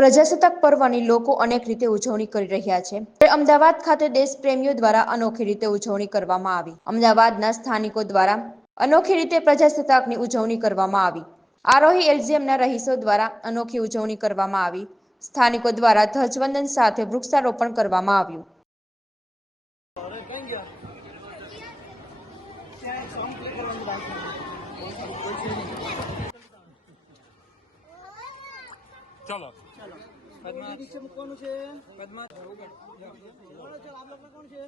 પ્રજાસત્તાક પર્વની લોકો અનેક રીતે ઉજવણી કરી રહ્યા છે. અમદાવાદ ખાતે દેશ પ્રેમીઓ દ્વારા અનોખી રીતે ઉજવણી કરવામાં આવી. અમદાવાદના સ્થાનિકો દ્વારા અનોખી રીતે પ્રજાસત્તાકની ઉજવણી કરવામાં આવી. આરોહી એલજીએમના રહીશો દ્વારા અનોખી ઉજવણી કરવામાં આવી. સ્થાનિકો દ્વારા ધ્વજવંદન સાથે વૃક્ષારોપણ કરવામાં આવ્યું. ચલો. નીચે મૂકવાનું છે પદ્મા ચાલો ચાલો આપ લોકો કોણ છે?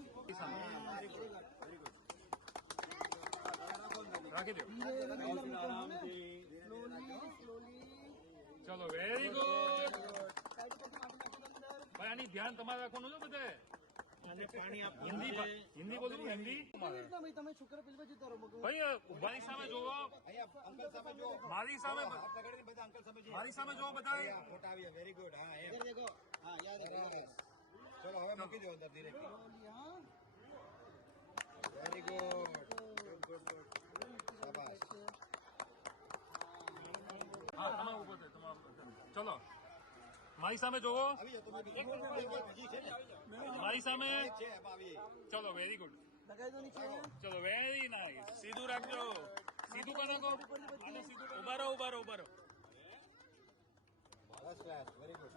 રાખી દો. ચલો વેરી ગુડ ભાઈ આની ધ્યાન તમારે રાખવાનું છે બધે. હિન્દી હિન્દી બોલું હિન્દી તમે છોકરા પેલી બાજુ તારો મૂકો ભાઈ ઉભાની સામે જોવો મારી સામે મારી સામે જોવો બધા ઇધર દેખો હા યાદ રાખો. ચલો હવે મૂકી દો અંદર ધીરે હા. વેરી ગુડ શાબાશ. હા તમારે થયો. ચલો. મારી સામે જોવો. મારી સામે. ચલો વેરી ગુડ લગાઈ ચલો. વેરી નાઇસ સીધું રાખજો. સીધું કરો. કો ઉભારો ઉભારો ઉભારો રહો. ઊભા રહો ઊભા રહો વેરી ગુડ